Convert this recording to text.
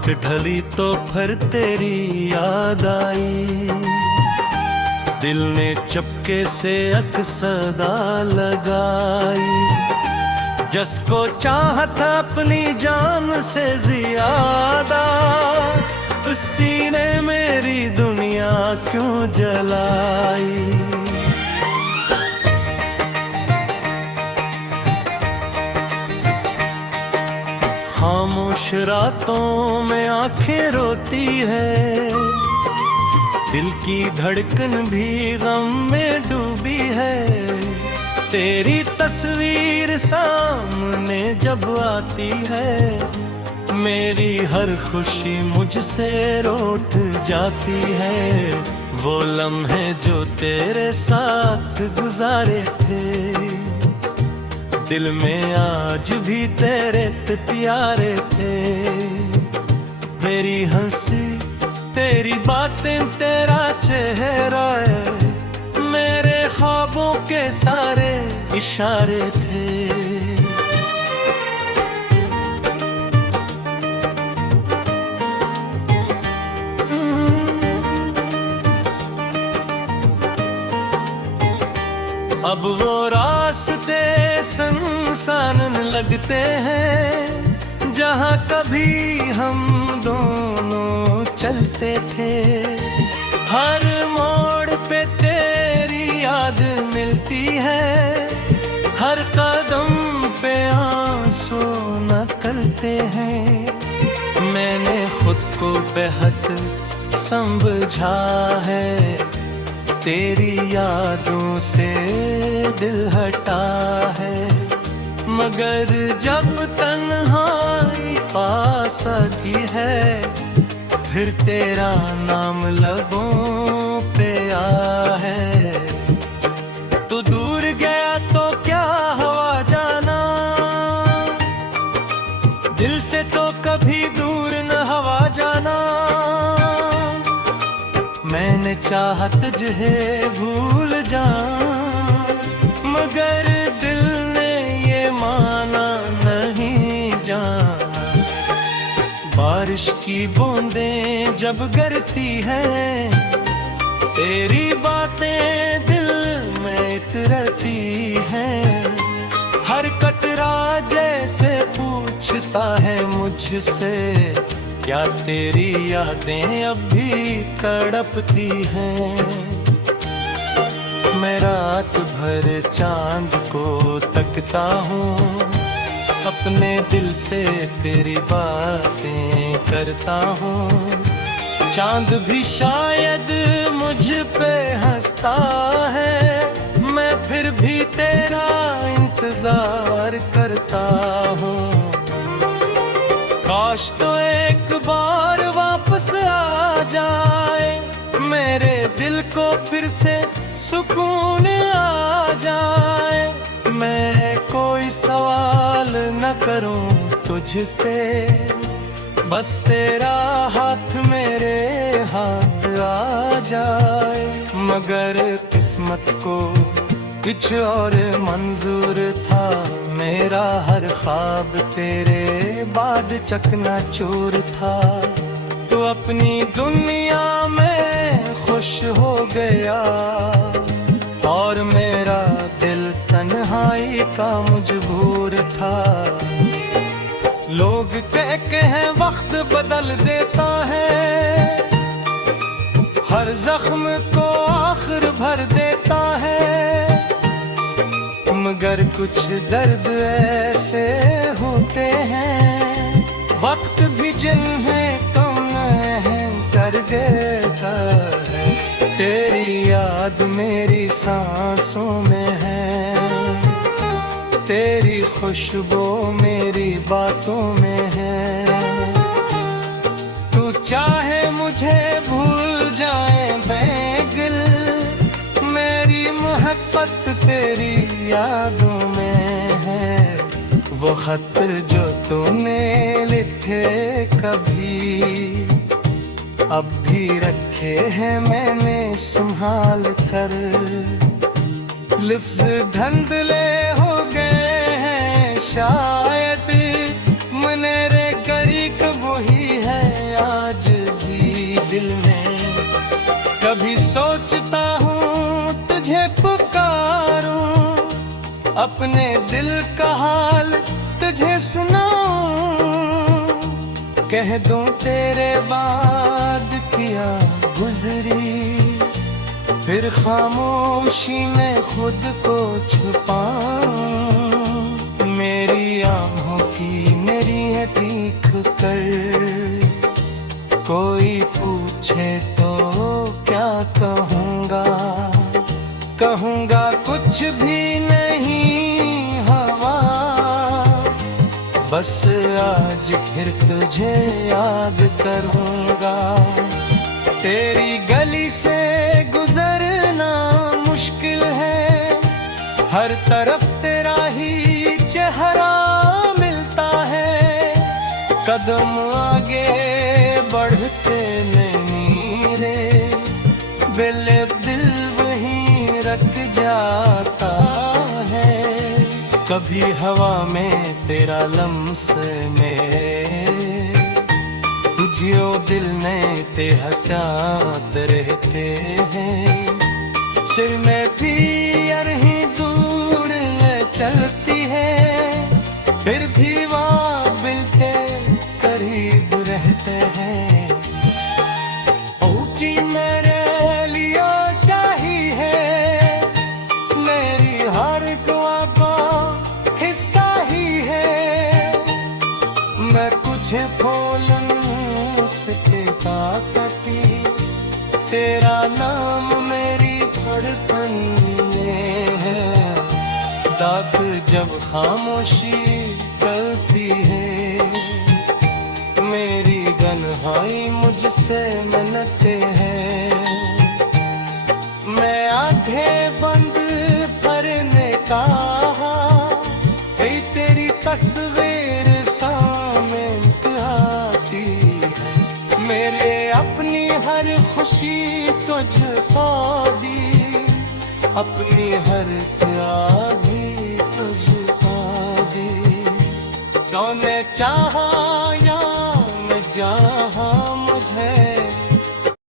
रात ढली तो फिर तेरी याद आई, दिल ने चपके से अकसदा लगाई। जिसको चाहता अपनी जान से ज्यादा, उसी ने मेरी दुनिया क्यों जलाई। खामोश रातों में आंखें रोती है, दिल की धड़कन भी गम में डूबी है। तेरी तस्वीर सामने जब आती है, मेरी हर खुशी मुझसे रूठ जाती है। वो लम्हे जो तेरे साथ गुजारे थे, दिल में आज भी तेरे प्यारे थे। मेरी हंसी, तेरी बातें, तेरा चेहरा है, मेरे ख्वाबों के सारे इशारे थे। अब वो रास्ते सुनसान लगते हैं, जहाँ कभी हम दोनों चलते थे। हर मोड़ पे तेरी याद मिलती है, हर कदम पे आंसू निकलते हैं। मैंने खुद को बेहद समझा है, तेरी यादों से दिल हटा है। मगर जब तन्हाई पास आती है, फिर तेरा नाम लबों पे आ है। तू दूर गया तो क्या हुआ जाना, दिल से तो कभी दूर न हवा जाना। मैंने चाहा तुझे भूल जाऊं, मगर दिल ने ये माना नहीं जाना। बारिश की बूंदें जब गिरती हैं, तेरी बातें दिल में इतरती हैं। हर कतरा जैसे पूछता है मुझसे, क्या तेरी यादें अब भी तड़पती हैं। मैं रात भर चांद को तकता हूँ, अपने दिल से तेरी बातें करता हूँ। चांद भी शायद मुझ पे हंसता है, मैं फिर भी तेरा इंतजार करता हूँ। काश तो एक बार वापस आ जाए, मेरे दिल को फिर से सुकून आ जाए। मैं कोई सवाल न करूं तुझसे, बस तेरा हाथ मेरे हाथ आ जाए। मगर किस्मत को कुछ और मंजूर था, मेरा हर ख्वाब तेरे बाद चकनाचूर था। तू अपनी दुनिया में खुश हो गया, और मेरा दिल तन्हाई का मजबूर था। लोग कहते हैं वक्त बदल देता है, हर जख्म को आखिर भर देता है। मगर कुछ दर्द ऐसे होते हैं, वक्त भी जिन्हें कम कर देता है। तेरी याद मेरी सांसों में है, तेरी खुशबू मेरी बातों में है। तू चाहे मुझे भूल जाए बेगिल, मेरी मोहब्बत तेरी यादों में है। वो खत जो तूने लिखे कभी, अब भी रखे हैं मैंने संभाल कर। लफ्ज़ धंधले हो गए हैं शायद, मनेरे करीक वही है दिल में। कभी सोचता हूँ तुझे पुकारूं, अपने दिल का हाल तुझे सुनाऊं, कह दूं तेरे बाद किया गुजरी, फिर खामोशी में खुद को छुपाऊं। मेरी आँखों की मेरी है भीख कर, कोई पूछे तो क्या कहूँगा, कहूँगा कुछ भी नहीं हवा, बस आज फिर तुझे याद करूँगा। तेरी गली से गुजरना मुश्किल है, हर तरफ तेरा ही चेहरा मिलता है, कदम आगे बढ़ते नहीं रे, दिल वहीं रख जाता है। कभी हवा में तेरा लम्स में, तुझियो दिल ने ते हंसात रहते हैं, सिर में भी अरही दूर चलती है, फिर भी वहाँ मिलते करीब रहते हैं। ऊँची मेरे लिए सही है, मेरी हर दुआ का हिस्सा ही है, मैं कुछ भूल नहीं सकता कभी, तेरा नाम मेरी धड़कन में है। रात जब खामोशी करती है, मेरी गन्हाई मुझसे मिलते हैं, मैं आंखें बंद करने का तेरी तस्वीर सामने आती है, मेरे अपनी हर खुशी तुझको दी, अपनी हर त्यागी तुझको दी, तूने चाहा